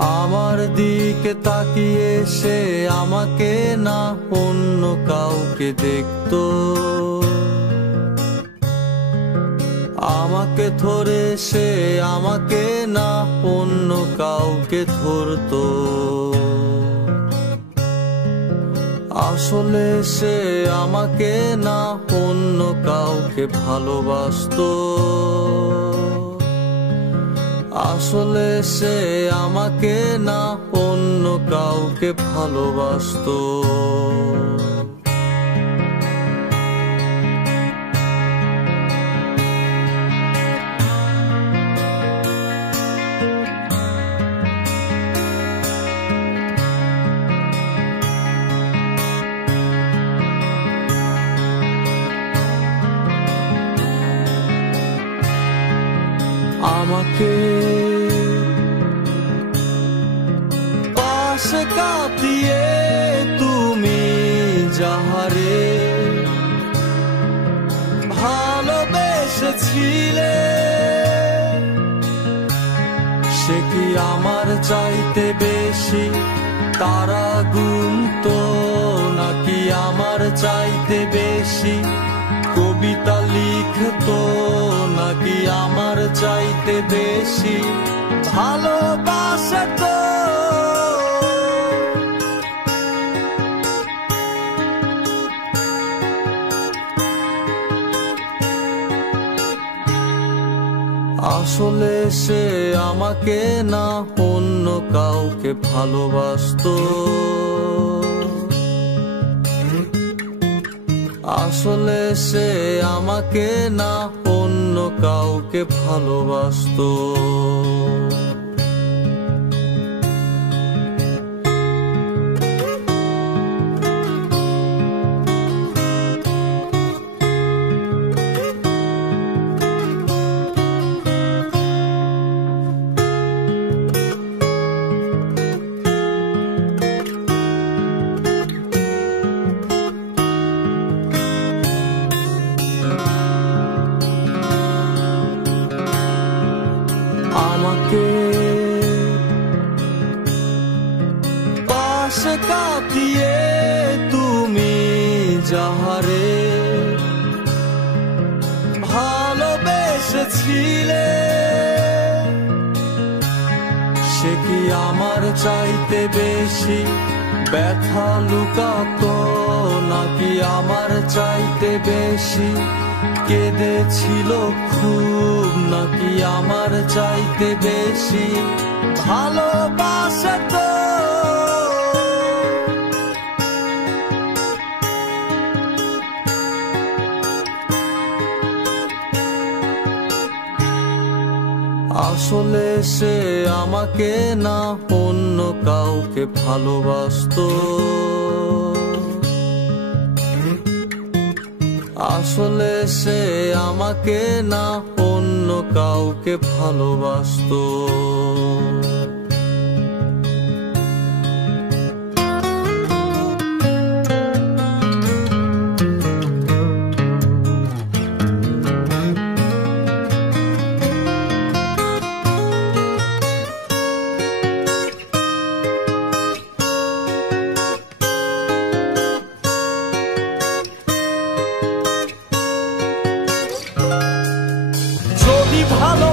আমার দিকে তাকিয়ে সে আমাকে না অন্য কাউকে দেখতো, আমাকে ধরে সে আমাকে না অন্য কাউকে ধরতো। আসলে সে আমাকে না অন্য কাউকে ভালোবাসতো, আসলে সে আমাকে না অন্য কাউকে ভালোবাসতো। আমাকে পাশে কাটিয়ে তুমি যাহারে ভালোবেসেছিলে, সে কি আমার চাইতে বেশি তারা গুনতো, নাকি আমার চাইতে বেশি কবিতা লিখতো, নাকি আমার চাইতে বেশি ভালোবাসতো। আসলে সে আমাকে না অন্য কাউকে ভালোবাসতো, আসলে সে আমাকে না অন্য কাউকে ভালোবাসতো। আমাকে পাশে কাটিয়ে তুমি যাহারে ভালোবেসেছিলে, সে কি আমার চাইতে বেশি ব্যথা লুকাতো, নাকি আমার চাইতে বেশি কেঁদেছিল খুব, নাকি আমার চাইতে বেশি ভালোবাসতো। আসলে সে আমাকে না অন্য কাউকে ভালোবাসতো, আসলে সে আমাকে না অন্য কাউকে ভালোবাসতো। ভালো